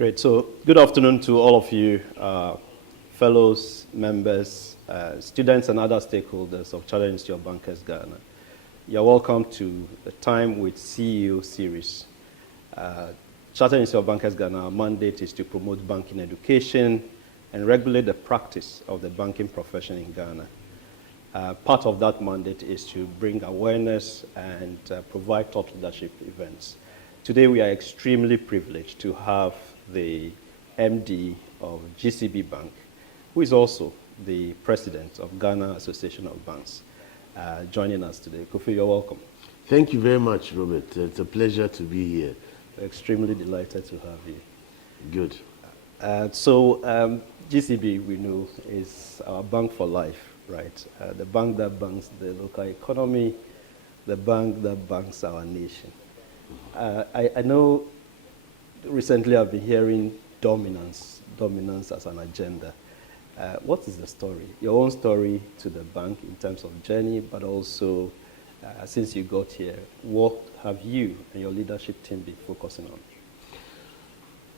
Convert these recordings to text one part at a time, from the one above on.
Great. So, good afternoon to all of you, fellows, members, students, and other stakeholders of Chartered Institute of Bankers Ghana. You're welcome to the Time with CEO series. Chartered Institute of Bankers Ghana, our mandate is to promote banking education and regulate the practice of the banking profession in Ghana. Part of that mandate is to bring awareness and provide thought leadership events. Today, we are extremely privileged to have the MD of GCB Bank, who is also the president of Ghana Association of Banks, joining us today. Kofi, you're welcome. Thank you very much, Robert. It's a pleasure to be here. Extremely delighted to have you. Good. GCB, we know, is our bank for life, right? The bank that banks the local economy, the bank that banks our nation. I know recently I've been hearing dominance as an agenda. What is the story? Your own story to the bank in terms of journey, but also since you got here, what have you and your leadership team been focusing on?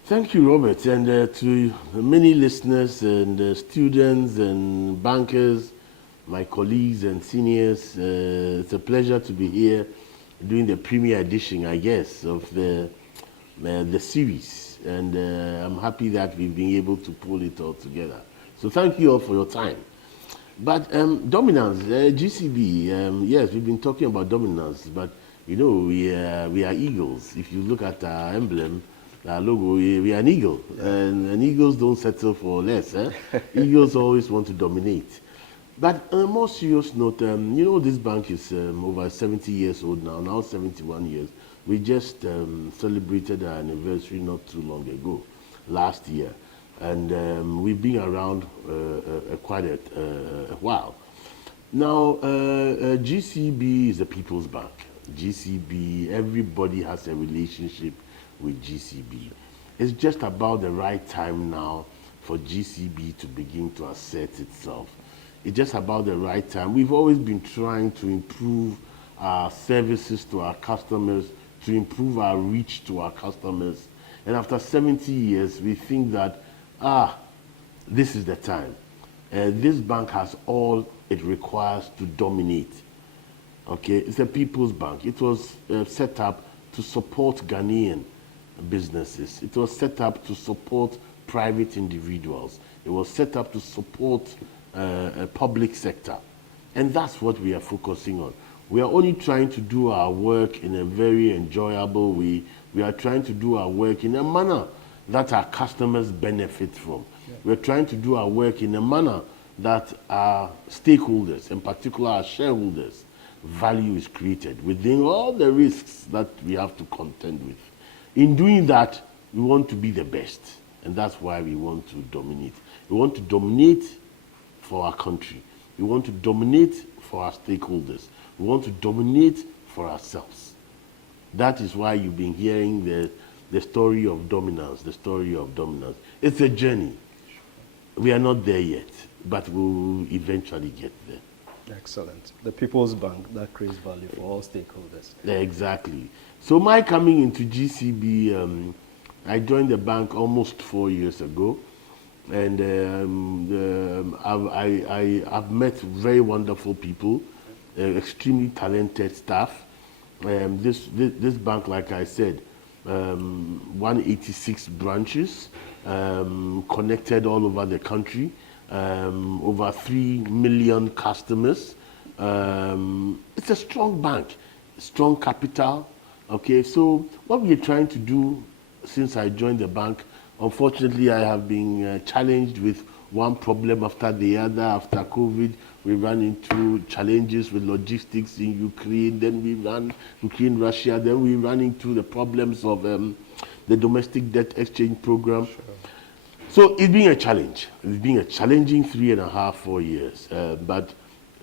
Thank you, Robert, and to many listeners and students and bankers, my colleagues and seniors, it's a pleasure to be here doing the premiere edition, I guess, of the series, and I'm happy that we've been able to pull it all together. So thank you all for your time. But dominance, GCB, yes, we've been talking about dominance, but you know, we are eagles. If you look at our emblem, our logo, we are an eagle, and eagles don't settle for less. Eagles always want to dominate. But on a more serious note, you know, this bank is over 70 years old now 71 years. We just celebrated our anniversary not too long ago, last year. And we've been around quite a while. Now, GCB is a people's bank. GCB, everybody has a relationship with GCB. It's just about the right time now for GCB to begin to assert itself. It's just about the right time. We've always been trying to improve our services to our customers, to improve our reach to our customers. And after 70 years, we think that, this is the time. This bank has all it requires to dominate. Okay, it's a people's bank. It was set up to support Ghanaian businesses. It was set up to support private individuals. It was set up to support a public sector. And that's what we are focusing on. We are only trying to do our work in a very enjoyable way. We are trying to do our work in a manner that our customers benefit from. Yeah. We're trying to do our work in a manner that our stakeholders, in particular our shareholders, value is created within all the risks that we have to contend with. In doing that, we want to be the best. And that's why we want to dominate. We want to dominate for our country. We want to dominate for our stakeholders. We want to dominate for ourselves. That is why you've been hearing the story of dominance, the story of dominance. It's a journey. We are not there yet, but we'll eventually get there. Excellent. The People's Bank that creates value for all stakeholders. Exactly. So my coming into GCB, I joined the bank almost 4 years ago. And I've met very wonderful people, extremely talented staff. This bank, like I said, 186 branches, connected all over the country, over 3 million customers. It's a strong bank, strong capital. Okay, so what we're trying to do since I joined the bank, unfortunately, I have been challenged with one problem after the other. After COVID, we ran into challenges with logistics in Ukraine, then we ran Ukraine, Russia, then we ran into the problems of the domestic debt exchange program. Sure. So it's been a challenge. It's been a challenging 3.5, 4 years. But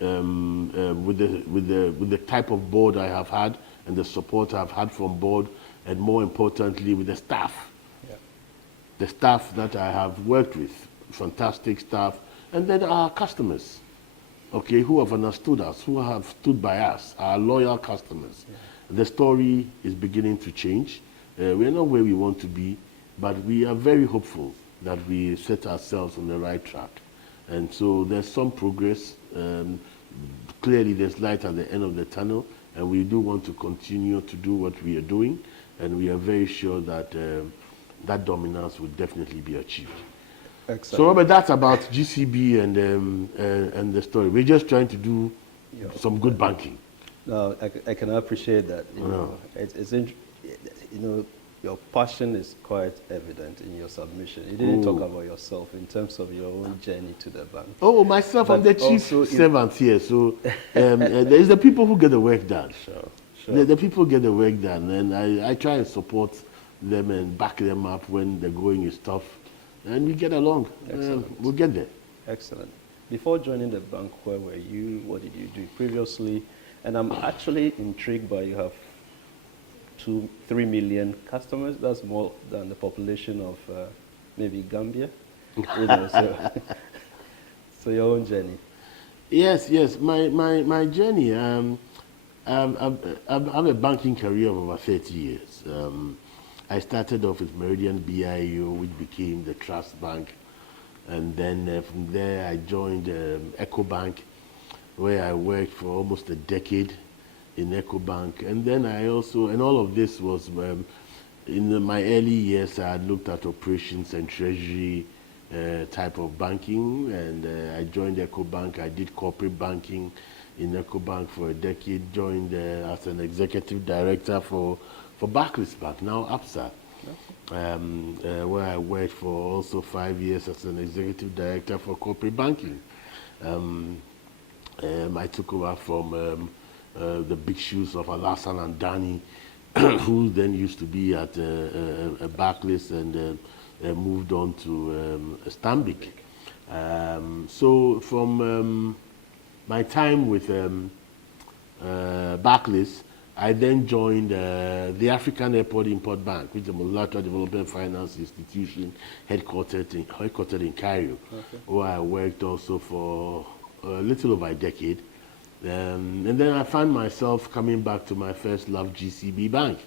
with the type of board I have had and the support I've had from board, and more importantly, with the staff. The staff that I have worked with, fantastic staff, and then our customers, okay, who have understood us, who have stood by us, our loyal customers. Yeah. The story is beginning to change. We're not where we want to be, but we are very hopeful that we set ourselves on the right track. And so there's some progress. Clearly, there's light at the end of the tunnel, and we do want to continue to do what we are doing, and we are very sure that that dominance will definitely be achieved. Excellent. So, Robert, that's about GCB and the story. We're just trying to do some good banking. No, I can appreciate that. You know, you know, your passion is quite evident in your submission. You didn't talk about yourself in terms of your own journey to the bank. Oh, myself, But I'm the chief servant here. So there's the people who get the work done. Sure. The people get the work done, and I try and support them and back them up when the going is tough, and we get along. We'll get there. Excellent. Before joining the bank, where were you? What did you do previously? And I'm actually intrigued by you have 3 million customers. That's more than the population of maybe Gambia. You know, so your own journey. Yes. My journey. I've a banking career of over 30 years. I started off with Meridian BIO, which became the Trust Bank, and then from there I joined EcoBank, where I worked for almost a decade in EcoBank, and then and all of this was in my early years. I had looked at operations and treasury type of banking, and I joined EcoBank. I did corporate banking in EcoBank for a decade. Joined as an executive director for Barclays Bank, now APSA, where I worked for also 5 years as an executive director for corporate banking. I took over from the big shoes of Alassane and Dani, who then used to be at Barclays and moved on to Stanbic. So from my time with Barclays, I then joined the African Airport Import Bank, which is a multilateral development finance institution headquartered in Cairo, where I worked also for a little over a decade. And then I found myself coming back to my first love, GCB Bank,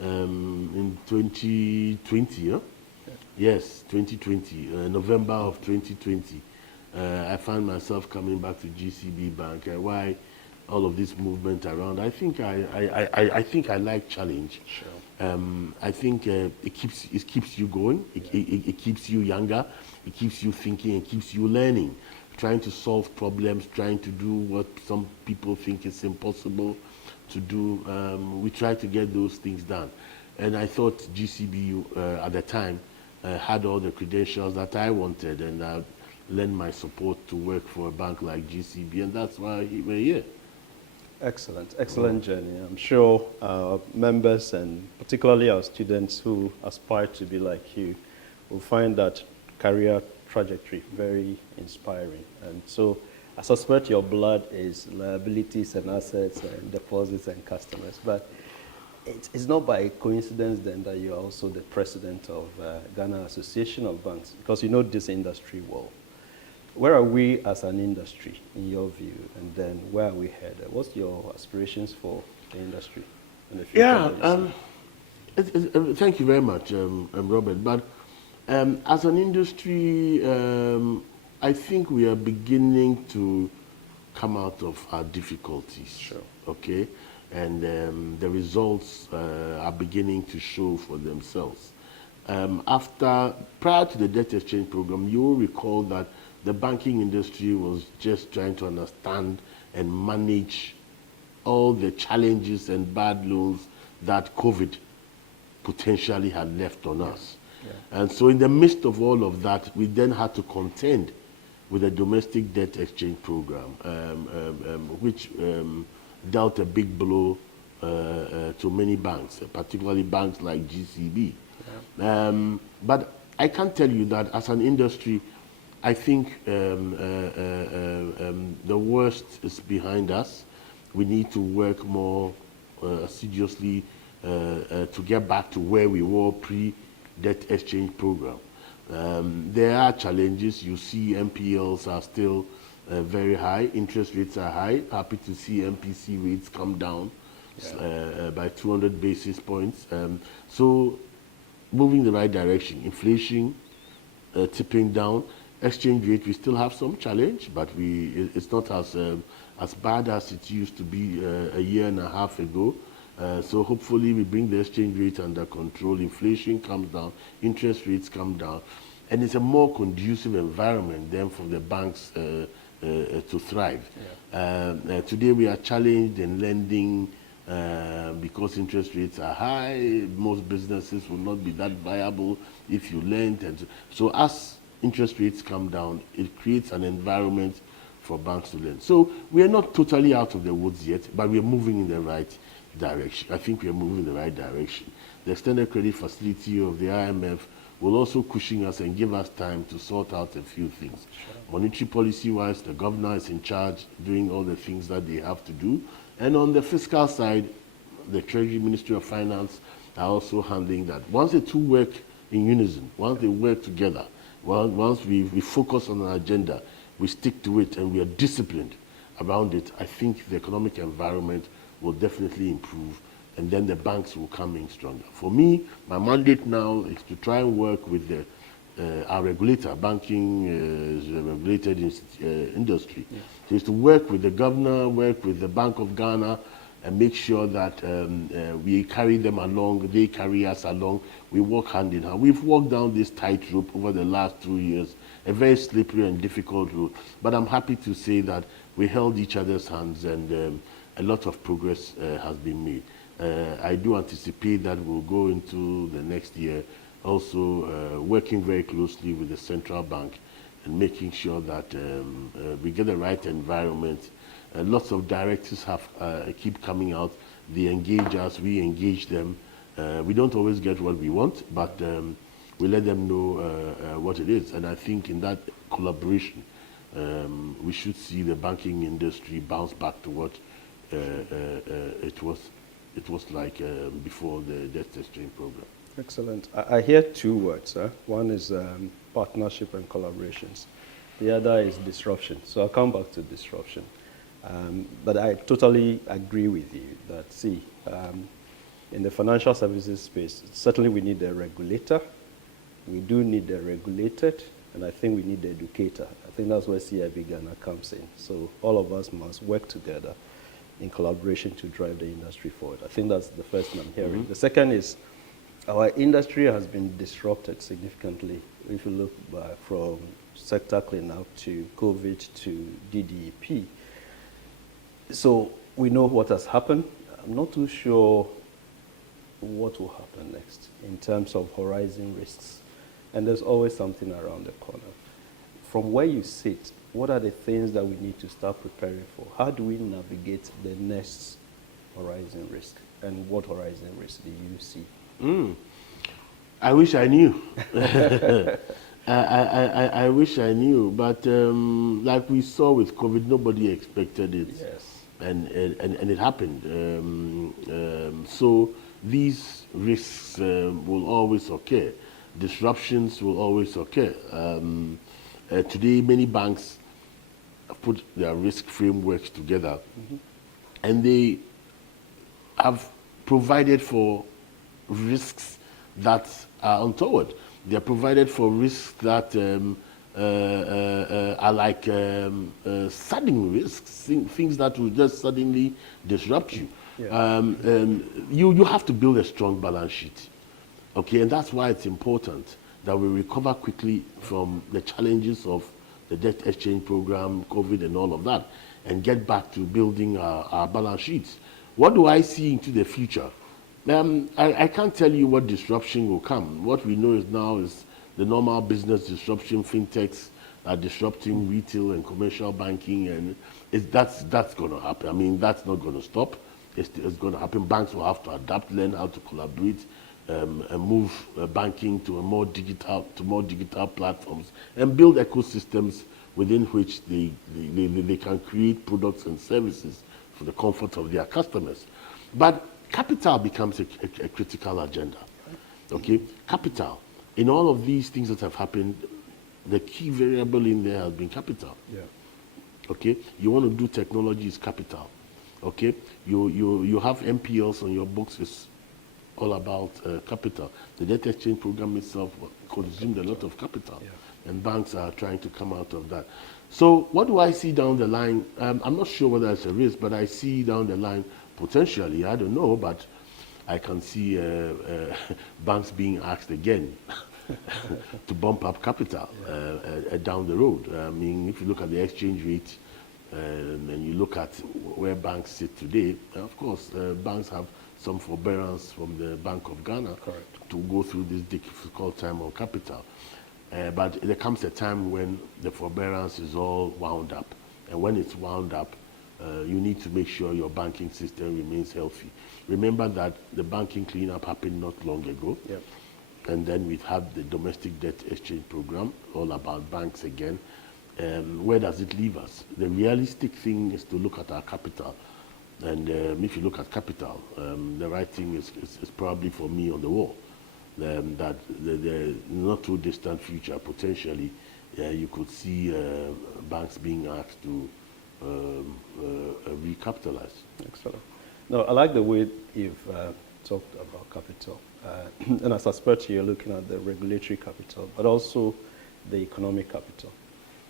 in 2020. Huh? Yes, 2020, November of 2020. I found myself coming back to GCB Bank. Why all of this movement around? I think I like challenge. Sure. I think it keeps you going. It keeps you younger. It keeps you thinking. It keeps you learning, trying to solve problems, trying to do what some people think is impossible to do. We try to get those things done. And I thought GCB at the time had all the credentials that I wanted, and I lent my support to work for a bank like GCB, and that's why we're here. Excellent journey. I'm sure our members, and particularly our students who aspire to be like you, will find that career trajectory very inspiring. And so I suspect your blood is liabilities and assets and deposits and customers. But it's not by coincidence then that you are also the president of Ghana Association of Banks, because you know this industry well. Where are we as an industry, in your view, and then where are we headed? What's your aspirations for the industry in the future? Thank you very much, Robert. But as an industry, I think we are beginning to come out of our difficulties. Sure. Okay, and the results are beginning to show for themselves. Prior to the debt exchange program, you will recall that the banking industry was just trying to understand and manage all the challenges and bad loans that COVID potentially had left on us. Yeah. And so in the midst of all of that, we then had to contend with the domestic debt exchange program, which dealt a big blow to many banks, particularly banks like GCB. Yeah. But I can tell you that as an industry, I think the worst is behind us. We need to work more assiduously to get back to where we were pre-debt exchange program. There are challenges. You see NPLs are still very high. Interest rates are high. Happy to see MPC rates come down by 200 basis points. So moving in the right direction. Inflation tipping down. Exchange rate, we still have some challenge, but it's not as bad as it used to be a year and a half ago. So hopefully we bring the exchange rate under control, inflation comes down, interest rates come down, and it's a more conducive environment then for the banks to thrive. Yeah. Today we are challenged in lending because interest rates are high. Most businesses will not be that viable if you lend. And so as interest rates come down, it creates an environment for banks to lend. So we are not totally out of the woods yet, but we are moving in the right direction. I think we are moving in the right direction. The extended credit facility of the IMF will also cushion us and give us time to sort out a few things. Sure. Monetary policy-wise, the governor is in charge, doing all the things that they have to do. And on the fiscal side, the Treasury, Ministry of Finance are also handling that. Once the two work in unison, once they work together, once we focus on an agenda, we stick to it and we are disciplined around it, I think the economic environment will definitely improve, and then the banks will come in stronger. For me, my mandate now is to try and work with our regulator, banking regulated industry. Yeah. So it's to work with the governor, work with the Bank of Ghana, and make sure that we carry them along, they carry us along, we walk hand in hand. We've walked down this tightrope over the last 2 years, a very slippery and difficult road. But I'm happy to say that we held each other's hands, and a lot of progress has been made. I do anticipate that we'll go into the next year also working very closely with the central bank and making sure that we get the right environment. Lots of directives keep coming out. They engage us, we engage them. We don't always get what we want, but we let them know what it is. And I think in that collaboration, we should see the banking industry bounce back to what it was like before the debt exchange program. Excellent. I hear two words. One is partnership and collaborations. The other is disruption. So I'll come back to disruption. But I totally agree with you that, in the financial services space, certainly we need a regulator. We do need the regulated, and I think we need the educator. I think that's where CIB Ghana comes in. So all of us must work together in collaboration to drive the industry forward. I think that's the first thing I'm hearing. Mm-hmm. The second is our industry has been disrupted significantly. If you look back from sector cleanup to COVID to DDEP. So we know what has happened. I'm not too sure what will happen next in terms of horizon risks. And there's always something around the corner. From where you sit, what are the things that we need to start preparing for? How do we navigate the next horizon risk? And what horizon risk do you see? I wish I knew. I wish I knew, but like we saw with COVID, nobody expected it. Yes. And it happened. So these risks will always occur. Disruptions will always occur. Today, many banks have put their risk frameworks together, mm-hmm. and they have provided for risks that are untoward. They are provided for risks that are like sudden risks, things that will just suddenly disrupt you. Yeah. You have to build a strong balance sheet, okay? And that's why it's important that we recover quickly from the challenges of the debt exchange program, COVID, and all of that, and get back to building our balance sheets. What do I see into the future? I can't tell you what disruption will come. What we know now is the normal business disruption. Fintechs are disrupting retail and commercial banking, and that's going to happen. I mean, that's not going to stop. It's going to happen. Banks will have to adapt, learn how to collaborate, and move banking to more digital platforms, and build ecosystems within which they can create products and services for the comfort of their customers. But capital becomes a critical agenda. Okay, capital. In all of these things that have happened, the key variable in there has been capital. Yeah. Okay, you want to do technology is capital. Okay, you have NPLs on your books is all about capital. The debt exchange program itself consumed a lot of capital, and banks are trying to come out of that. So what do I see down the line? I'm not sure whether it's a risk, but I see down the line potentially, I don't know, but I can see banks being asked again to bump up capital down the road. I mean, if you look at the exchange rate and you look at where banks sit today, of course, banks have some forbearance from the Bank of Ghana to go through this difficult time on capital. But there comes a time when the forbearance is all wound up. And when it's wound up, you need to make sure your banking system remains healthy. Remember that the banking cleanup happened not long ago. Yep. And then we've had the domestic debt exchange program, all about banks again. Where does it leave us? The realistic thing is to look at our capital. And if you look at capital, the right thing is probably for me on the wall. That the not too distant future, potentially, you could see banks being asked to recapitalize. Excellent. No, I like the way you've talked about capital. And as I suspect you're looking at the regulatory capital, but also the economic capital.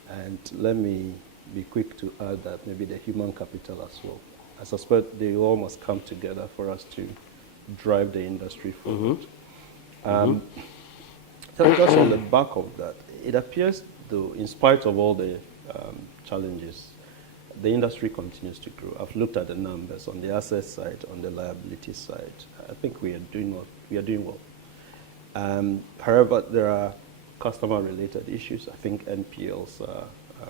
And let me be quick to add that maybe the human capital as well. I suspect they all must come together for us to drive the industry forward. So just on the back of that, it appears, though, in spite of all the challenges, the industry continues to grow. I've looked at the numbers on the asset side, on the liability side. I think we are doing well. However, there are customer-related issues. I think NPLs are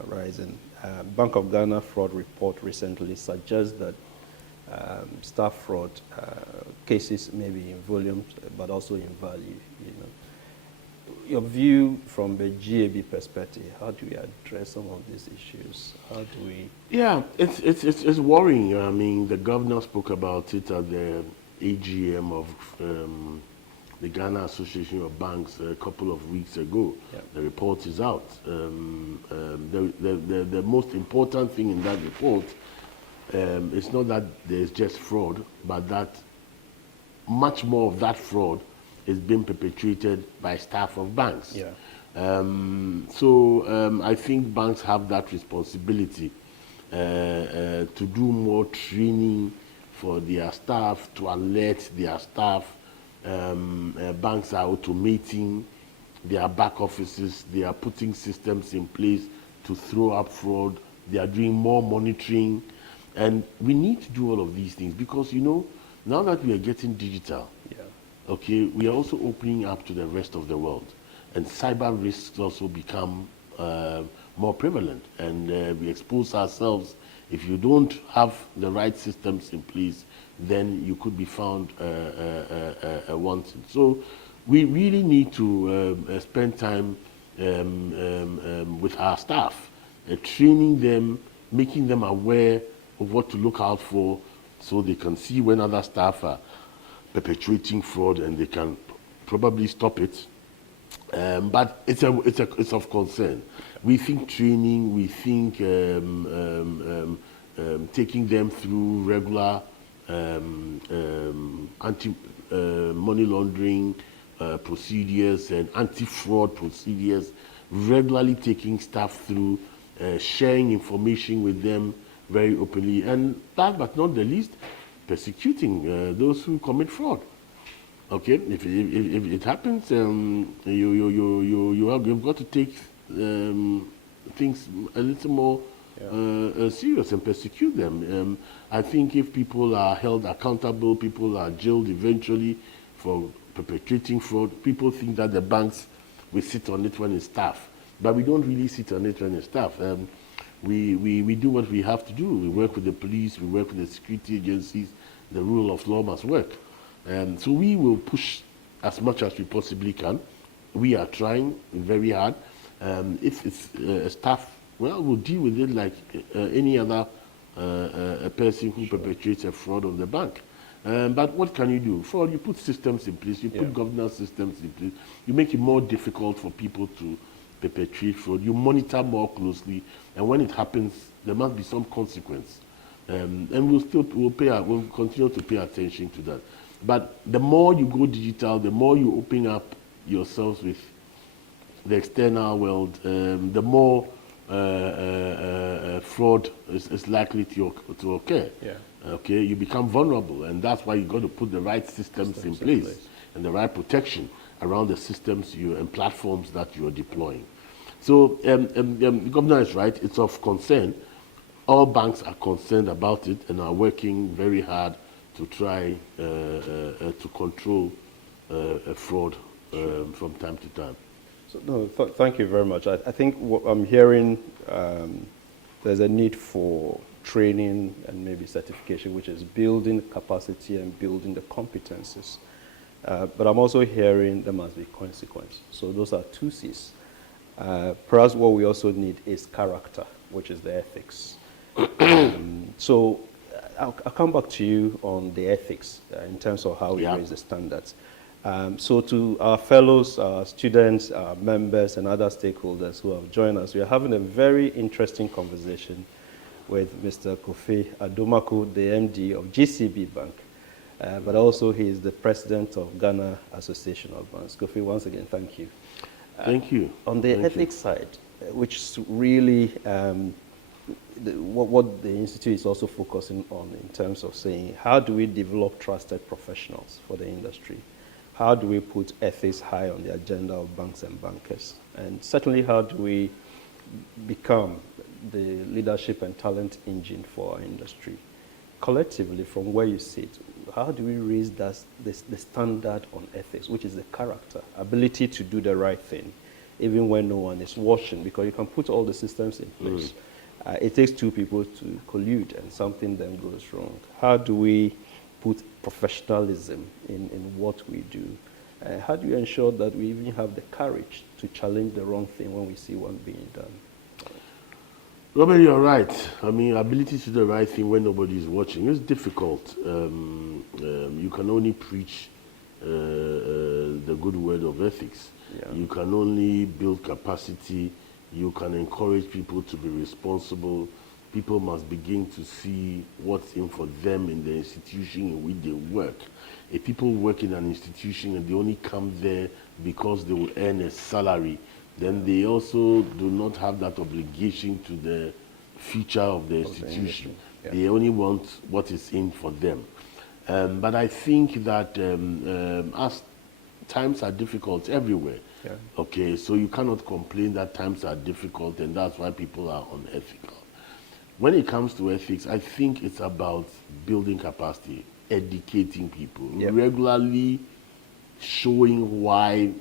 rising. Bank of Ghana fraud report recently suggests that staff fraud cases may be in volume, but also in value. Your view from the GAB perspective, how do we address some of these issues? How do we? Yeah, it's worrying. I mean, the governor spoke about it at the AGM of the Ghana Association of Banks a couple of weeks ago. Yeah. The report is out. The most important thing in that report is not that there's just fraud, but that much more of that fraud is being perpetrated by staff of banks. Yeah. I think banks have that responsibility to do more training for their staff, to alert their staff. Banks are automating their back offices. They are putting systems in place to throw up fraud. They are doing more monitoring. And we need to do all of these things because, now that we are getting digital, okay, we are also opening up to the rest of the world. And cyber risks also become more prevalent. And we expose ourselves. If you don't have the right systems in place, then you could be found wanted. So we really need to spend time with our staff, training them, making them aware of what to look out for so they can see when other staff are perpetrating fraud and they can probably stop it. But it's of concern. We think training, we think taking them through regular anti-money laundering procedures and anti-fraud procedures, regularly taking staff through, sharing information with them very openly, and last but not the least, persecuting those who commit fraud. Okay, if it happens, you've got to take things a little more serious and persecute them. I think if people are held accountable, people are jailed eventually for perpetrating fraud. People think that the banks will sit on it when it's tough, but we don't really sit on it when it's tough. We do what we have to do. We work with the police, we work with the security agencies. The rule of law must work. So we will push as much as we possibly can. We are trying very hard. If it's staff, well, we'll deal with it like any other a person who perpetrates a fraud on the bank. But what can you do? Fraud, you put systems in place, you put governance systems in place, you make it more difficult for people to perpetrate fraud, you monitor more closely, and when it happens, there must be some consequence. And we'll continue to pay attention to that. But the more you go digital, the more you open up yourselves with the external world, the more fraud is likely to occur. Yeah. Okay, you become vulnerable, and that's why you got to put the right systems in place and the right protection around the systems and platforms that you are deploying. So, the governor is right. It's of concern. All banks are concerned about it and are working very hard to try to control fraud from time to time. So, no, thank you very much. I think what I'm hearing, there's a need for training and maybe certification, which is building capacity and building the competencies. But I'm also hearing there must be consequence. So those are two C's. Perhaps what we also need is character, which is the ethics. So I'll come back to you on the ethics in terms of how we raise the standards. So to our fellows, our students, our members, and other stakeholders who have joined us, we are having a very interesting conversation with Mr. Kofi Adomaku, the MD of GCB Bank, but also he is the president of Ghana Association of Banks. Kofi, once again, thank you. Thank you. On the ethics side, which is really what the Institute is also focusing on in terms of saying, how do we develop trusted professionals for the industry? How do we put ethics high on the agenda of banks and bankers? And certainly, how do we become the leadership and talent engine for our industry? Collectively, from where you sit, how do we raise the standard on ethics, which is the character, ability to do the right thing, even when no one is watching? Because you can put all the systems in place. It takes two people to collude, and something then goes wrong. How do we put professionalism in what we do? How do you ensure that we even have the courage to challenge the wrong thing when we see one being done? Robert, you're right. I mean, ability to do the right thing when nobody is watching is difficult. You can only preach the good word of ethics. Yeah. You can only build capacity. You can encourage people to be responsible. People must begin to see what's in for them in the institution in which they work. If people work in an institution and they only come there because they will earn a salary, then they also do not have that obligation to the future of the institution. Yeah. They only want what is in for them. But I think that as times are difficult everywhere, okay, so you cannot complain that times are difficult, and that's why people are unethical. When it comes to ethics, I think it's about building capacity, educating people, regularly showing why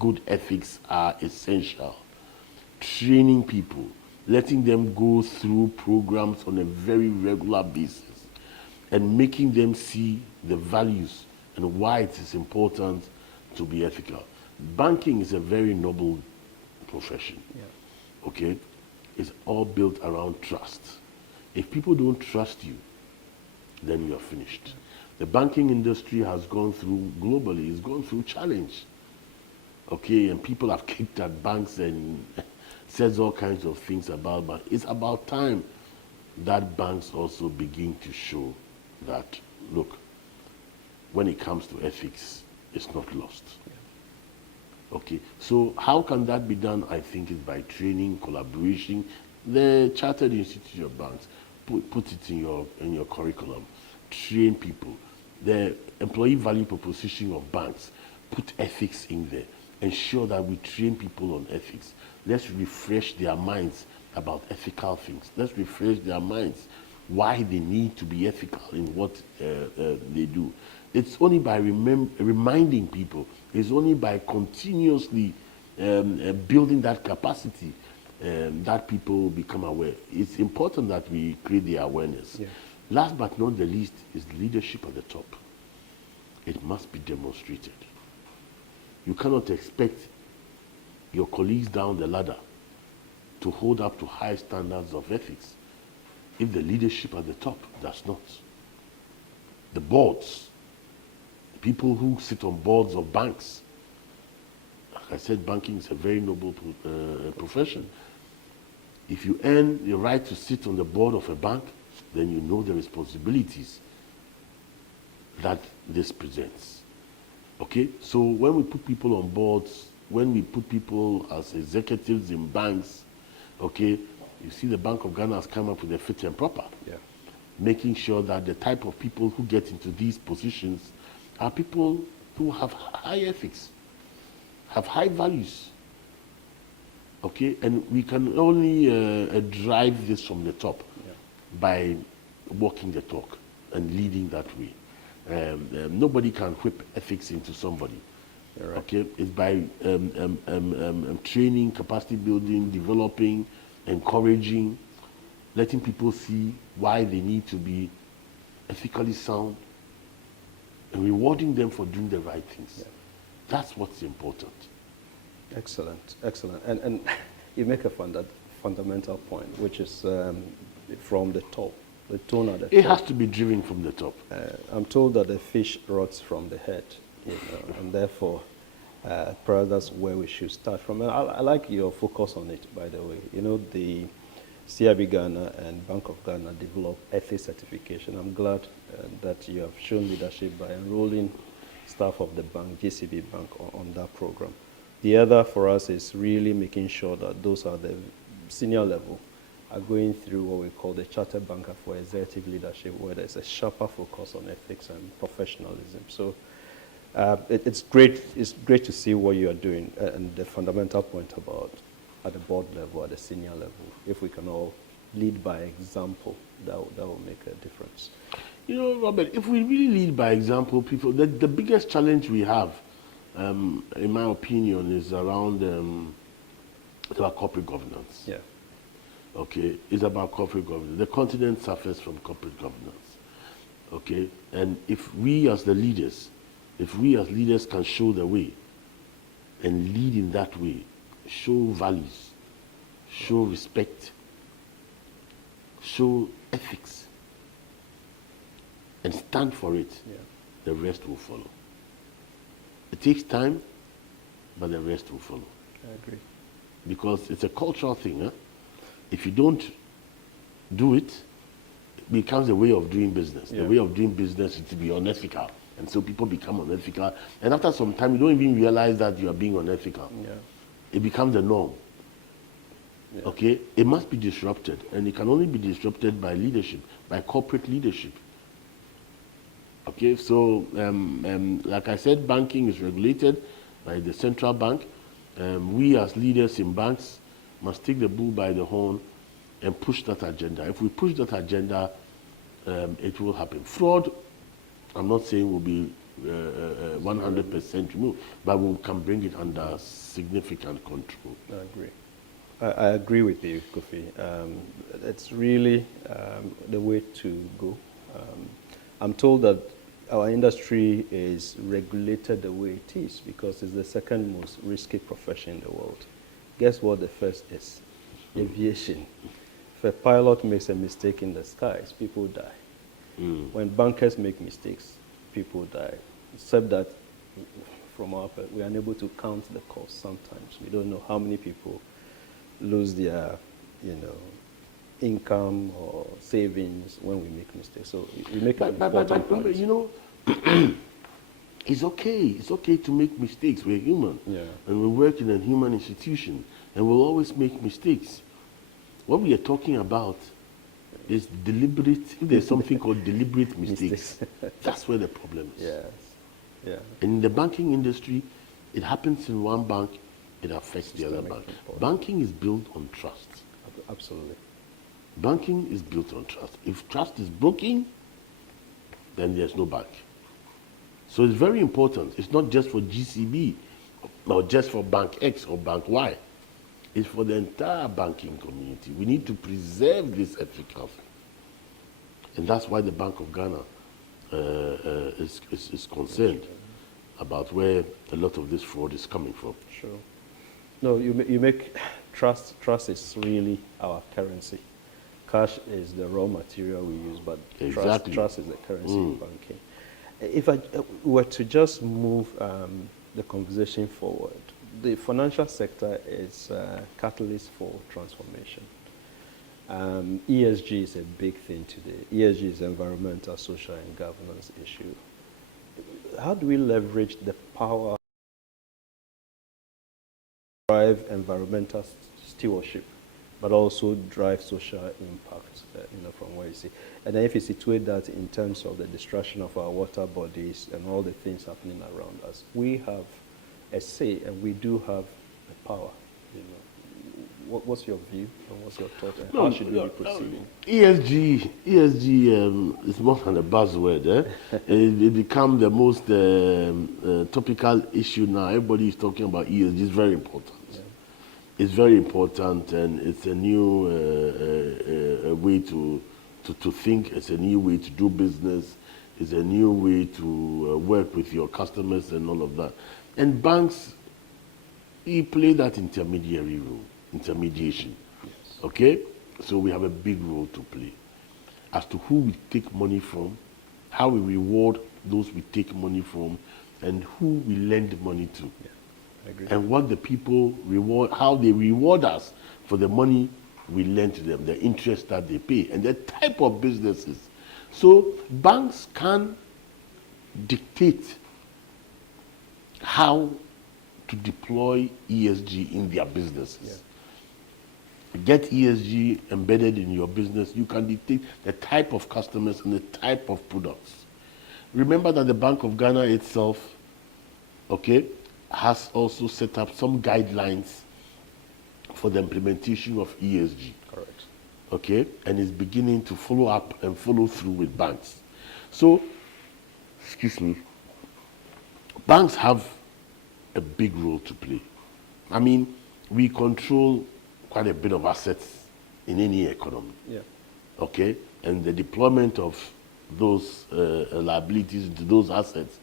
good ethics are essential, training people, letting them go through programs on a very regular basis, and making them see the values and why it is important to be ethical. Banking is a very noble profession, okay? It's all built around trust. If people don't trust you, then you're finished. The banking industry has gone through, globally, it's gone through challenge. Okay, and people have kicked at banks and says all kinds of things about banks. It's about time that banks also begin to show that, look, when it comes to ethics, it's not lost. Okay, so how can that be done? I think is by training, collaboration. The Chartered Institute of Banks, put it in your curriculum. Train people. The employee value proposition of banks, put ethics in there. Ensure that we train people on ethics. Let's refresh their minds about ethical things. Let's refresh their minds why they need to be ethical in what they do. It's only by reminding people, it's only by continuously building that capacity that people become aware. It's important that we create the awareness. Yeah. Last but not the least is leadership at the top. It must be demonstrated. You cannot expect your colleagues down the ladder to hold up to high standards of ethics if the leadership at the top does not. The boards, the people who sit on boards of banks, like I said, banking is a very noble profession. If you earn the right to sit on the board of a bank, then you know the responsibilities that this presents. Okay, so when we put people on boards, when we put people as executives in banks, okay, you see the Bank of Ghana has come up with a fit and proper, Yeah. making sure that the type of people who get into these positions are people who have high ethics, have high values. Okay, and we can only drive this from the top by walking the talk and leading that way. Nobody can whip ethics into somebody. Right. Okay, it's by training, capacity building, developing, encouraging, letting people see why they need to be ethically sound, and rewarding them for doing the right things. Yeah. That's what's important. Excellent, excellent. And you make a fundamental point, which is from the top, the tone at the top. It has to be driven from the top. I'm told that the fish rots from the head, and therefore, perhaps that's where we should start from. And I like your focus on it, by the way. The CIB Ghana and Bank of Ghana develop ethics certification. I'm glad that you have shown leadership by enrolling staff of the bank, GCB Bank, on that program. The other for us is really making sure that those at the senior level are going through what we call the Chartered Banker for Executive Leadership, where there's a sharper focus on ethics and professionalism. So it's great to see what you are doing, and the fundamental point about at the board level, at the senior level. If we can all lead by example, that will make a difference. Robert, if we really lead by example, people, the biggest challenge we have, in my opinion, is around it's about corporate governance. Yeah. Okay, it's about corporate governance. The continent suffers from corporate governance. Okay, and if we as leaders can show the way and lead in that way, show values, show respect, show ethics, and stand for it, the rest will follow. It takes time, but the rest will follow. I agree. Because it's a cultural thing. Huh? If you don't do it, it becomes a way of doing business. Yeah. The way of doing business is to be unethical. And so people become unethical. And after some time, you don't even realize that you are being unethical. Yeah. It becomes the norm. Yeah. Okay? It must be disrupted. And it can only be disrupted by leadership, by corporate leadership. Okay, so like I said, banking is regulated by the central bank. We as leaders in banks must take the bull by the horn and push that agenda. If we push that agenda, it will happen. Fraud, I'm not saying will be 100% removed, but we can bring it under significant control. I agree. I agree with you, Kofi. It's really the way to go. I'm told that our industry is regulated the way it is because it's the second most risky profession in the world. Guess what the first is? Aviation. If a pilot makes a mistake in the skies, people die. When bankers make mistakes, people die. Except that from our perspective, we are unable to count the cost sometimes. We don't know how many people lose their, income or savings when we make mistakes. So we make an important point. It's okay. It's okay to make mistakes. We're human. Yeah. And we work in a human institution. And we'll always make mistakes. What we are talking about is deliberate, if there's something called deliberate mistakes, that's where the problem is. Yes. Yeah. And in the banking industry, it happens in one bank, it affects the other bank. Banking is built on trust. Absolutely. Banking is built on trust. If trust is broken, then there's no bank. So it's very important. It's not just for GCB or just for Bank X or Bank Y. It's for the entire banking community. We need to preserve this ethical thing. And that's why the Bank of Ghana is concerned about where a lot of this fraud is coming from. Sure. No, you make trust. Trust is really our currency. Cash is the raw material we use, but exactly. trust is the currency in banking. If I were to just move the conversation forward, the financial sector is a catalyst for transformation. ESG is a big thing today. ESG is environmental, social, and governance issue. how do we leverage the power to drive environmental stewardship, but also drive social impact, from where you see. And then if you situate that in terms of the destruction of our water bodies and all the things happening around us, we have a say and we do have the power. What's your view and what's your thought and how should we be proceeding? ESG is more than a buzzword. It become the most topical issue now. Everybody is talking about ESG. It's very important. Yeah. It's very important, and it's a new way to think. It's a new way to do business. It's a new way to work with your customers and all of that. And banks, play that intermediary role. Intermediation. Yes. Okay? So we have a big role to play as to who we take money from, how we reward those we take money from, and who we lend money to. Yeah, I agree. And what the people reward, how they reward us for the money we lend to them, the interest that they pay, and the type of businesses. So banks can dictate how to deploy ESG in their businesses. Yeah. Get ESG embedded in your business. You can dictate the type of customers and the type of products. Remember that the Bank of Ghana itself, okay, has also set up some guidelines for the implementation of ESG. Correct. Okay, and is beginning to follow up and follow through with banks. So, excuse me, banks have a big role to play. I mean, we control quite a bit of assets in any economy. Yeah. Okay, and the deployment of those liabilities into those assets,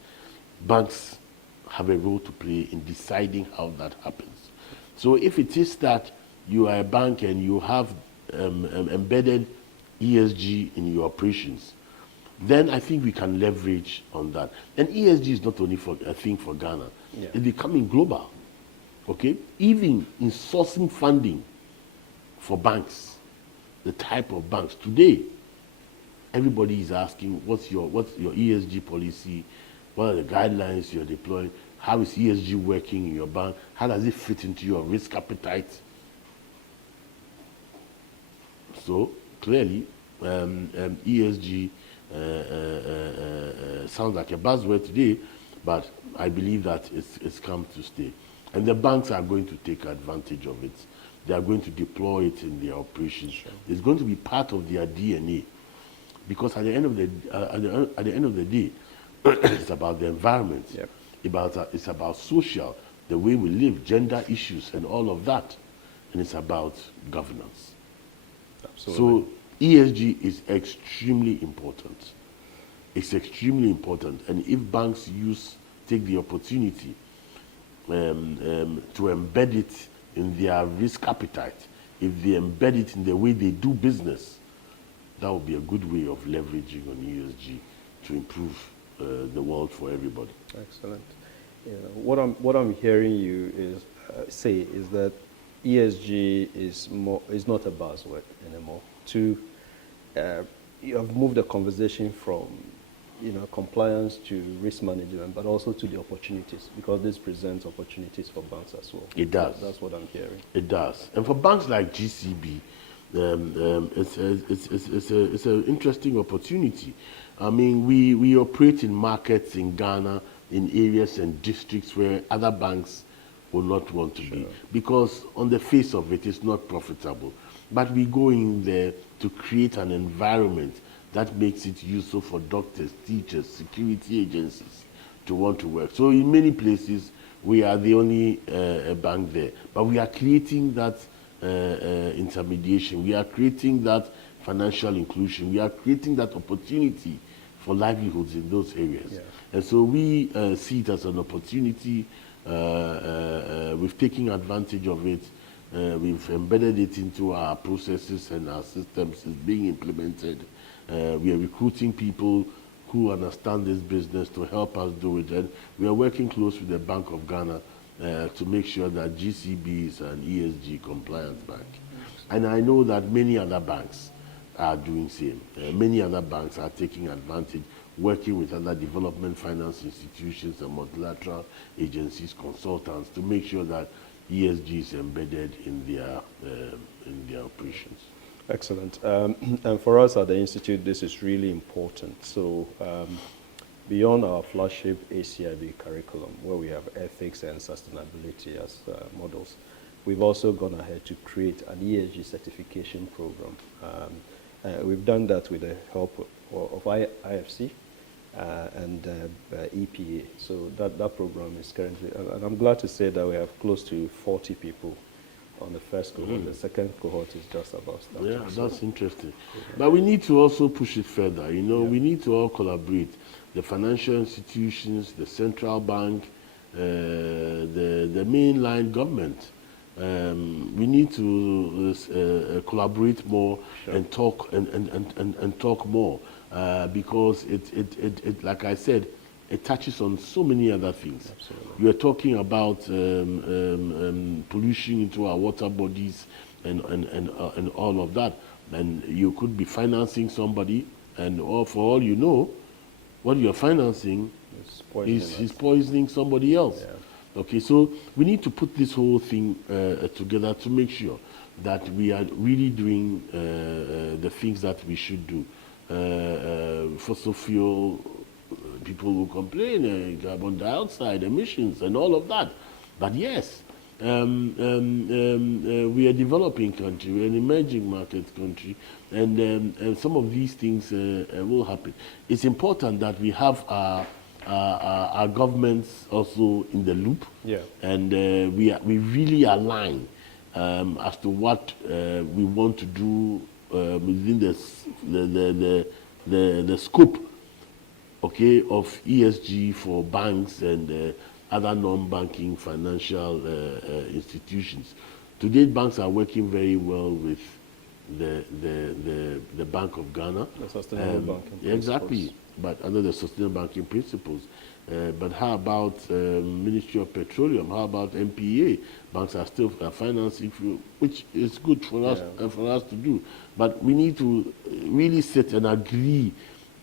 banks have a role to play in deciding how that happens. So if it is that you are a bank and you have embedded ESG in your operations, then I think we can leverage on that. And ESG is not only for a thing for Ghana. Yeah. It's becoming global. Okay, even in sourcing funding for banks, the type of banks today, everybody is asking, what's your ESG policy? What are the guidelines you're deploying? How is ESG working in your bank? How does it fit into your risk appetite? So clearly, ESG sounds like a buzzword today, but I believe that it's come to stay. And the banks are going to take advantage of it. They are going to deploy it in their operations. Sure. It's going to be part of their DNA, because at the end of the day, it's about the environment. Yep. It's about social, the way we live, gender issues, and all of that, and it's about governance. Absolutely. So ESG is extremely important. It's extremely important, and if banks take the opportunity to embed it in their risk appetite, if they embed it in the way they do business, that would be a good way of leveraging on ESG to improve the world for everybody. Excellent. What I'm hearing you say is that ESG is not a buzzword anymore. You have moved the conversation from compliance to risk management, but also to the opportunities, because this presents opportunities for banks as well. It does. That's what I'm hearing. It does. And for banks like GCB, it's an interesting opportunity. I mean, we operate in markets in Ghana, in areas and districts where other banks will not want to be, because on the face of it, it's not profitable. But we go in there to create an environment that makes it useful for doctors, teachers, security agencies to want to work. So in many places, we are the only bank there. But we are creating that intermediation. We are creating that financial inclusion. We are creating that opportunity for livelihoods in those areas. Yeah. And so we see it as an opportunity. We've taken advantage of it. We've embedded it into our processes and our systems. It's being implemented. We are recruiting people who understand this business to help us do it. And we are working close with the Bank of Ghana to make sure that GCB is an ESG compliant bank. And I know that many other banks are doing the same. Many other banks are taking advantage. working with other development finance institutions and multilateral agencies, consultants, to make sure that ESG is embedded in their operations. Excellent. And for us at the Institute, this is really important. So beyond our flagship ACIB curriculum, where we have ethics and sustainability as models, we've also gone ahead to create an ESG certification program. We've done that with the help of IFC and EPA. So that program is currently, and I'm glad to say that we have close to 40 people on the first cohort. The second cohort is just about starting. Yeah, that's interesting. But we need to also push it further. You know, we need to all collaborate. The financial institutions, the central bank, the mainline government. We need to collaborate more and talk and talk more because it like I said, it touches on so many other things. Absolutely. You are talking about pollution into our water bodies and all of that, and you could be financing somebody, and for all you know, what you're financing is poisoning somebody else. Yeah. Okay, so we need to put this whole thing together to make sure that we are really doing the things that we should do. Fossil fuel, people will complain, carbon dioxide emissions and all of that. But yes, we are a developing country, we're an emerging market country, and some of these things will happen. It's important that we have our governments also in the loop, and we really align as to what we want to do within the scope, okay, of ESG for banks and other non-banking financial institutions. Today, banks are working very well with the Bank of Ghana. The sustainable banking principles. Exactly, but under the sustainable banking principles. But how about Ministry of Petroleum? How about MPA? Banks are still financing, which is good for us to do. But we need to really sit and agree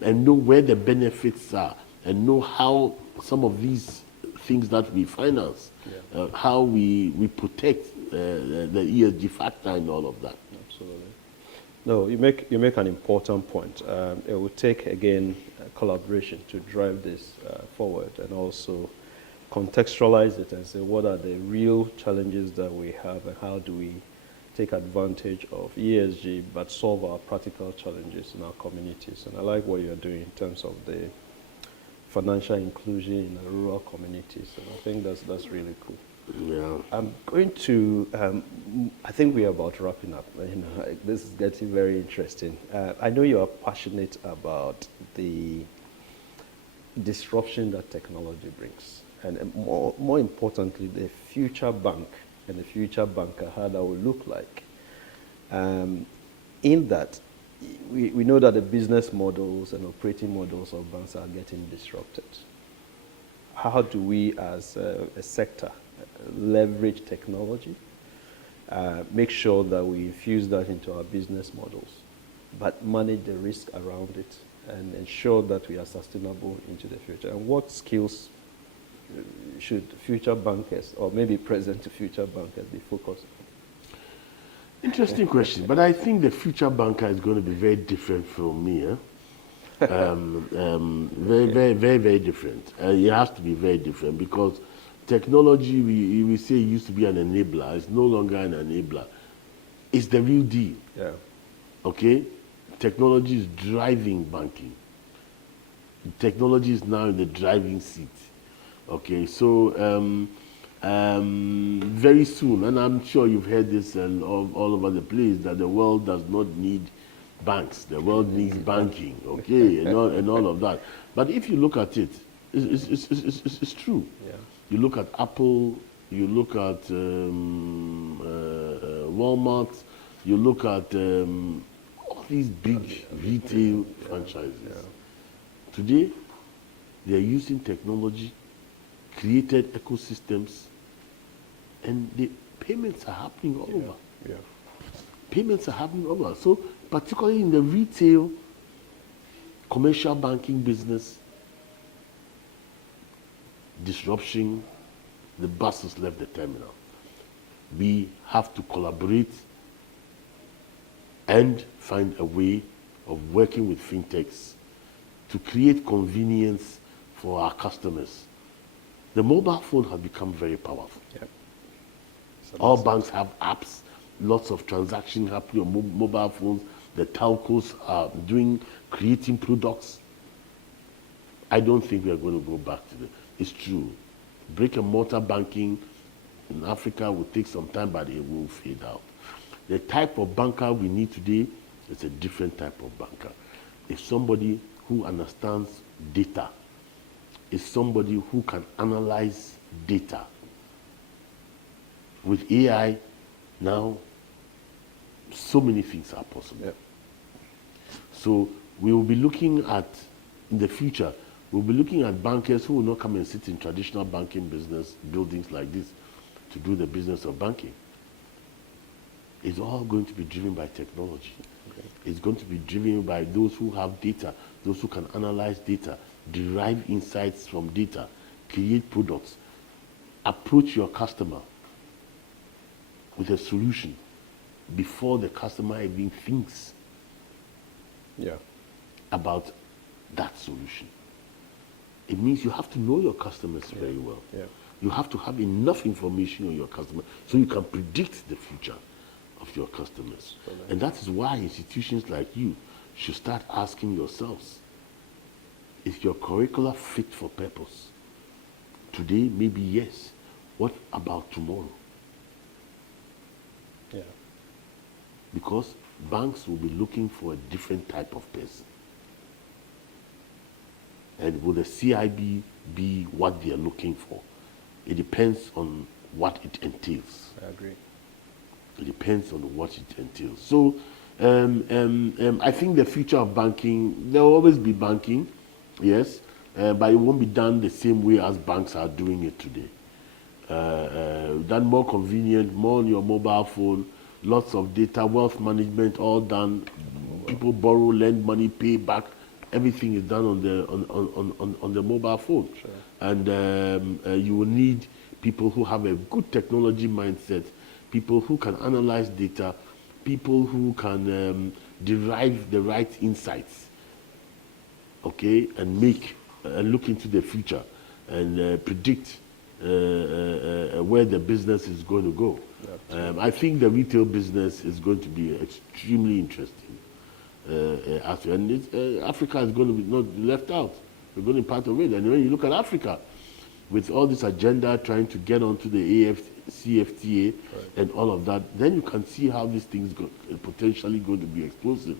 and know where the benefits are and know how some of these things that we finance, how we protect the ESG factor and all of that. Absolutely. No, you make an important point. It will take, again, collaboration to drive this forward and also contextualize it and say what are the real challenges that we have and how do we take advantage of ESG but solve our practical challenges in our communities. And I like what you're doing in terms of the financial inclusion in the rural communities. And I think that's really cool. Yeah. I'm going to, I think we are about wrapping up. You know, this is getting very interesting. I know you are passionate about the disruption that technology brings. And more importantly, the future bank and the future banker, how that will look like. In that, we know that the business models and operating models of banks are getting disrupted. How do we as a sector leverage technology, make sure that we infuse that into our business models, but manage the risk around it and ensure that we are sustainable into the future? And what skills should future bankers, or maybe present to future bankers, be focused on? Interesting question, but I think the future banker is going to be very different from me. Very different. It has to be very different because technology, we say it used to be an enabler. It's no longer an enabler. It's the real deal. Yeah. Okay? Technology is driving banking. Technology is now in the driving seat. Okay, so very soon, and I'm sure you've heard this all over the place, that the world does not need banks. The world needs banking, okay, and all of that. But if you look at it, it's true. Yeah. You look at Apple, you look at Walmart, you look at all these big retail franchises. Yeah. Today, they are using technology, created ecosystems, and the payments are happening all over. Yeah. Payments are happening all over. So particularly in the retail Commercial banking business, disruption, the bus has left the terminal. We have to collaborate and find a way of working with fintechs to create convenience for our customers. The mobile phone has become very powerful. Yeah. All banks have apps, lots of transactions happening on mobile phones. The telcos are creating products. I don't think we are going to go back to it. It's true. Brick and mortar banking in Africa will take some time, but it will fade out. The type of banker we need today is a different type of banker. It's somebody who understands data. It's somebody who can analyze data. With AI, now, so many things are possible. Yep. So we will be looking at, in the future, we'll be looking at bankers who will not come and sit in traditional banking business buildings like this to do the business of banking. It's all going to be driven by technology. Okay. It's going to be driven by those who have data, those who can analyze data, derive insights from data, create products, approach your customer with a solution before the customer even thinks about that solution. It means you have to know your customers very well. Yeah. You have to have enough information on your customer so you can predict the future of your customers. Correct. And that is why institutions like you should start asking yourselves, is your curricula fit for purpose? Today, maybe yes. What about tomorrow? Yeah. Because banks will be looking for a different type of person. And will the CIB be what they are looking for? It depends on what it entails. I agree. It depends on what it entails. So I think the future of banking, there will always be banking, yes, but it won't be done the same way as banks are doing it today. Done more convenient, more on your mobile phone, lots of data, wealth management, all done. People borrow, lend money, pay back. Everything is done on the mobile phone. Sure. And you will need people who have a good technology mindset, people who can analyze data, people who can derive the right insights, okay, and look into the future and predict where the business is going to go. I think the retail business is going to be extremely interesting. And Africa is going to be not left out. We're going to be part of it. And when you look at Africa, with all this agenda trying to get onto the CFTA and all of that, then you can see how these things are potentially going to be explosive.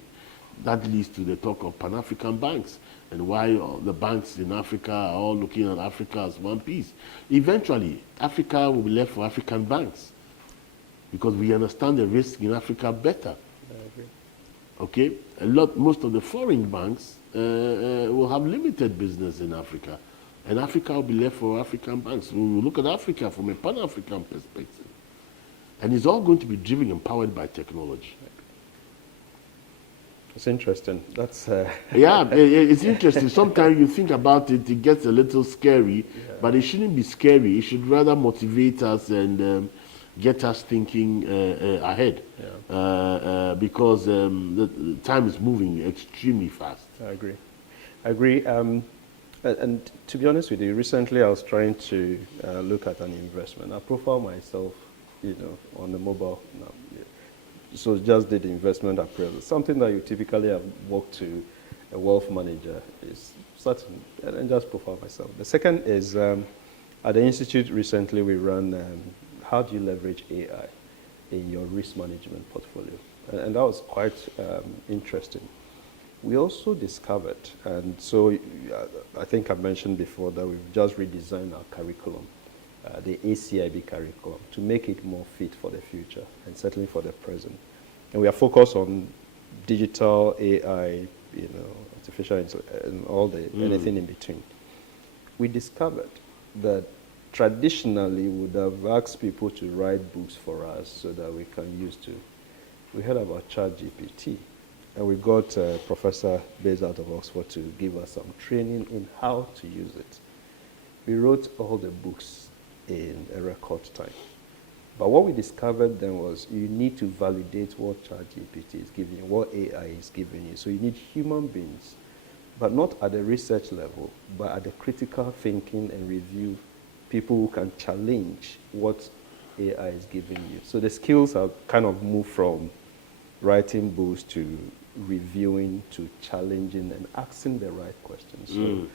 That leads to the talk of Pan-African banks and why all the banks in Africa are all looking at Africa as one piece. Eventually, Africa will be left for African banks because we understand the risk in Africa better. I agree. Okay, most of the foreign banks will have limited business in Africa, and Africa will be left for African banks. We will look at Africa from a Pan-African perspective, and it's all going to be driven and powered by technology. It's interesting. That's yeah, it's interesting. Sometimes you think about it, it gets a little scary, but it shouldn't be scary. It should rather motivate us and get us thinking ahead, because the time is moving extremely fast. I agree. And to be honest with you, recently I was trying to look at an investment. I profile myself, on the mobile now. So just did the investment appraisal. Something that you typically have walked to a wealth manager is certain, and just profile myself. The second is at the institute recently we ran how do you leverage AI in your risk management portfolio? And that was quite interesting. We also discovered, and so I think I mentioned before that we've just redesigned our curriculum, the ACIB curriculum, to make it more fit for the future and certainly for the present. And we are focused on digital, AI, artificial intelligence, and all anything in between. We discovered that traditionally we would have asked people to write books for us so that we can use to. We heard about ChatGPT, and we got a professor based out of Oxford to give us some training in how to use it. We wrote all the books in a record time. But what we discovered then was you need to validate what ChatGPT is giving you, what AI is giving you. So you need human beings, but not at the research level, but at the critical thinking and review, people who can challenge what AI is giving you. So the skills have kind of moved from writing books to reviewing to challenging and asking the right questions. So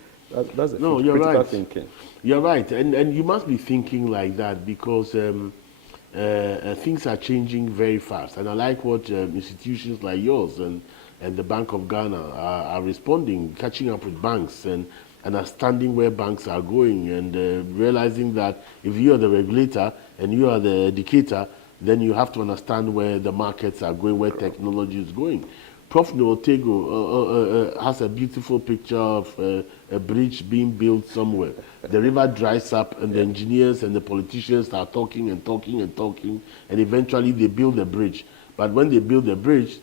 that's the No, you're critical right. thinking. You're right, and you must be thinking like that because things are changing very fast. And I like what institutions like yours and the Bank of Ghana are responding, catching up with banks and understanding where banks are going and realizing that if you are the regulator and you are the educator, then you have to understand where the markets are going, where technology is going. Prof. Otego has a beautiful picture of a bridge being built somewhere. The river dries up and the engineers and the politicians are talking and talking and talking, and eventually they build a bridge. But when they build the bridge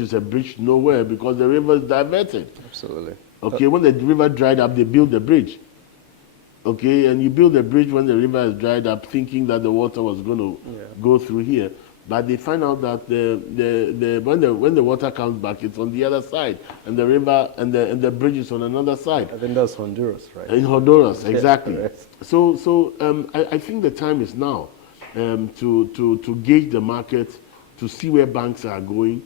is a bridge nowhere because the river is diverted. Absolutely. Okay, when the river dried up, they build the bridge. Okay, and you build a bridge when the river is dried up, thinking that the water was going to go through here. But they find out that when the water comes back, it's on the other side, and the river and the bridge is on another side. I think that's Honduras, right? In Honduras, exactly. Correct. So I think the time is now to gauge the market, to see where banks are going.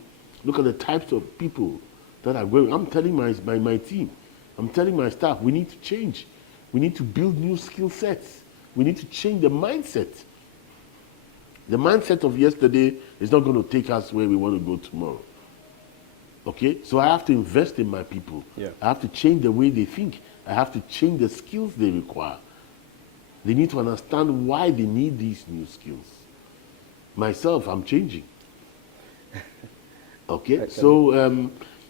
Look at the types of people that are going. I'm telling my team, I'm telling my staff, we need to change. We need to build new skill sets. We need to change the mindset. The mindset of yesterday is not going to take us where we want to go tomorrow. Okay? So I have to invest in my people. Yeah. I have to change the way they think. I have to change the skills they require. They need to understand why they need these new skills. Myself, I'm changing. Okay? So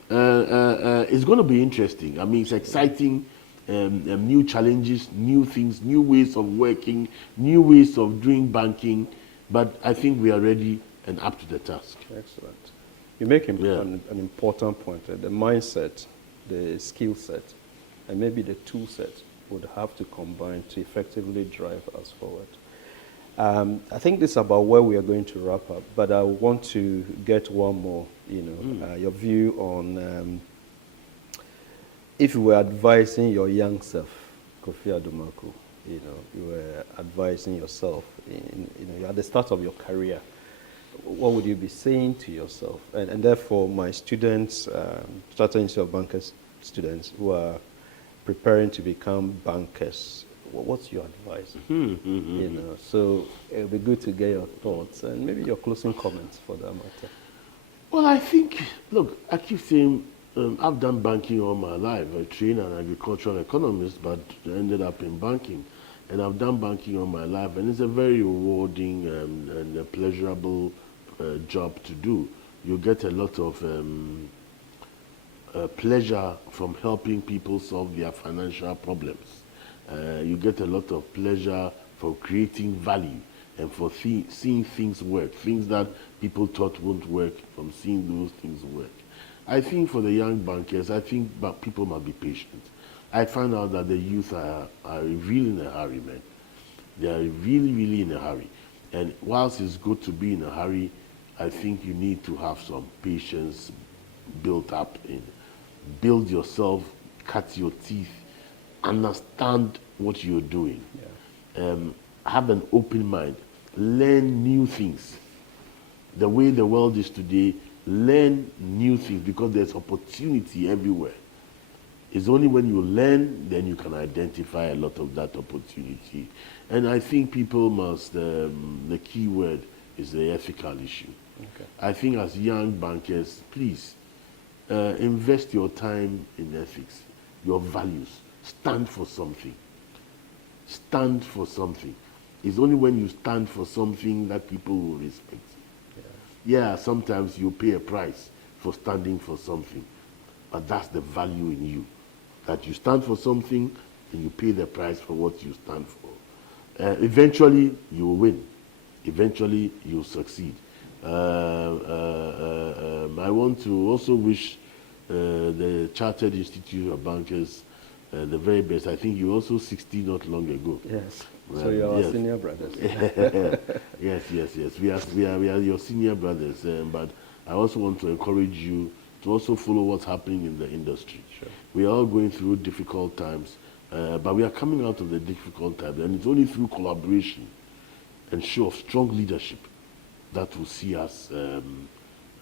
it's going to be interesting. I mean, it's exciting. New challenges, new things, new ways of working, new ways of doing banking. But I think we are ready and up to the task. Excellent. You make an important point. The mindset, the skill set, and maybe the tool set would have to combine to effectively drive us forward. I think this is about where we are going to wrap up, but I want to get one more, your view on if you were advising your young self, Kofi Adumaku, you were advising yourself, you're at the start of your career, what would you be saying to yourself? And therefore, my students, strategy of bankers students who are preparing to become bankers, what's your advice? So it would be good to get your thoughts and maybe your closing comments for that matter. Well, I think, look, I keep saying I've done banking all my life. I trained an agricultural economist, but ended up in banking. And I've done banking all my life, and it's a very rewarding and a pleasurable job to do. You get a lot of pleasure from helping people solve their financial problems. You get a lot of pleasure for creating value and for seeing things work, things that people thought won't work, from seeing those things work. I think for the young bankers, I think people must be patient. I find out that the youth are really in a hurry, man. They are really, really in a hurry. And whilst it's good to be in a hurry, I think you need to have some patience built up in. Build yourself, cut your teeth, understand what you're doing. Have an open mind. Learn new things. The way the world is today, learn new things because there's opportunity everywhere. It's only when you learn, then you can identify a lot of that opportunity. And I think people must, the key word is the ethical issue. Okay. I think as young bankers, please, invest your time in ethics, your values. Stand for something. Stand for something. It's only when you stand for something that people will respect. Yeah, sometimes you pay a price for standing for something, but that's the value in you. That you stand for something and you pay the price for what you stand for. Eventually, you will win. Eventually, you'll succeed. My I want to also wish the Chartered Institute of Bankers the very best. I think you also 60 not long ago. Yes. So you're our yes. senior brothers. yes. We are your senior brothers. But I also want to encourage you to also follow what's happening in the industry. Sure. We are all going through difficult times, but we are coming out of the difficult times, and it's only through collaboration and show of strong leadership that will see us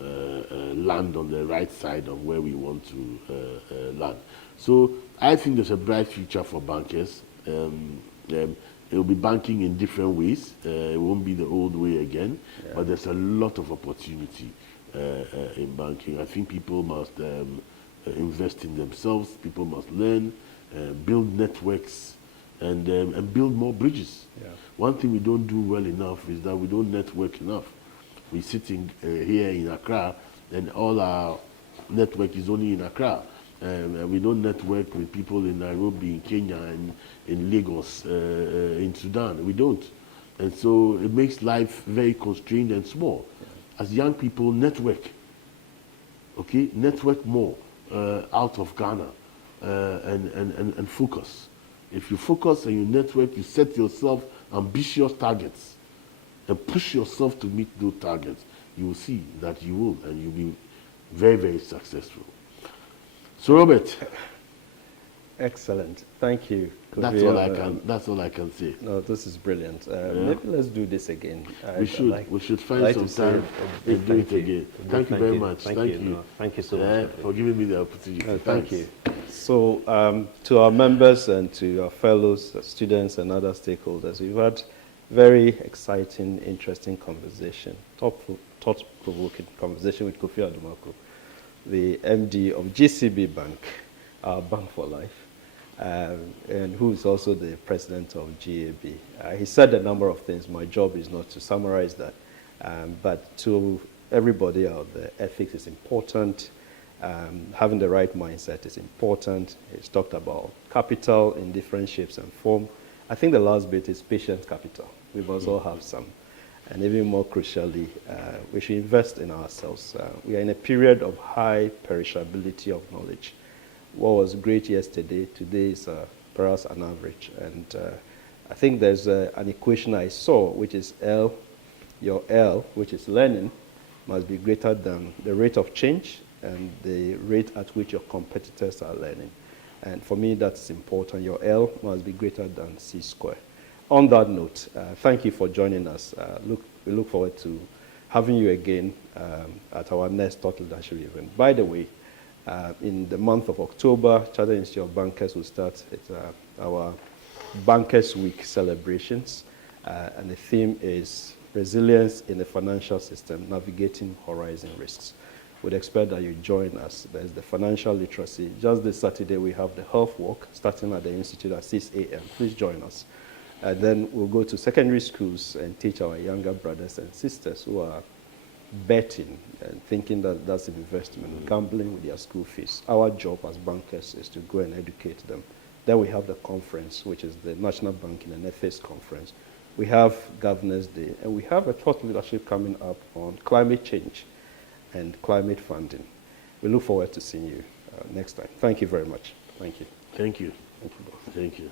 land on the right side of where we want to land. So I think there's a bright future for bankers. It will be banking in different ways. It won't be the old way again, but there's a lot of opportunity in banking. I think people must invest in themselves. People must learn, build networks, and build more bridges. Yeah. One thing we don't do well enough is that we don't network enough. We're sitting here in Accra, and all our network is only in Accra. We don't network with people in Nairobi, in Kenya, and in Lagos, in Sudan. We don't. And so it makes life very constrained and small. As young people, network. Okay? Network more out of Ghana and focus. If you focus and you network, you set yourself ambitious targets and push yourself to meet those targets, you will see that you will, and you'll be very, very successful. So, Robert. Excellent. Thank you. That's all I can say. No, this is brilliant. Maybe let's do this again. We should find some time and do it again. Thank you very much. Thank you. No, thank you so much for giving me the opportunity. No, thank you. So, to our members and to our fellows, students and other stakeholders, we've had very exciting, interesting conversation, thought-provoking conversation with Kofi Adumaku, the MD of GCB Bank, our bank for life, and who is also the president of GAB. He said a number of things. My job is not to summarize that, but to everybody out there, ethics is important. Having the right mindset is important. He's talked about capital in different shapes and form. I think the last bit is patient capital. We must all have some. And even more crucially, we should invest in ourselves. We are in a period of high perishability of knowledge. What was great yesterday, today is perhaps an average. And I think there's an equation I saw, which is L, your L, which is learning, must be greater than the rate of change and the rate at which your competitors are learning. And for me, that's important. Your L must be greater than C square. On that note, thank you for joining us. We look forward to having you again at our next Thought Leadership event. By the way, in the month of October, Chartered Institute of Bankers will start our Bankers Week celebrations. And the theme is Resilience in the Financial System, Navigating Horizon Risks. We'd expect that you join us. There's the financial literacy. Just this Saturday, we have the health walk starting at the Institute at 6 a.m. Please join us. And then we'll go to secondary schools and teach our younger brothers and sisters who are betting and thinking that that's an investment, gambling with their school fees. Our job as bankers is to go and educate them. Then we have the conference, which is the National Banking and Ethics Conference. We have Governors Day, and we have a thought leadership coming up on climate change and climate funding. We look forward to seeing you next time. Thank you very much. Thank you. Thank you. Thank you both. Thank you.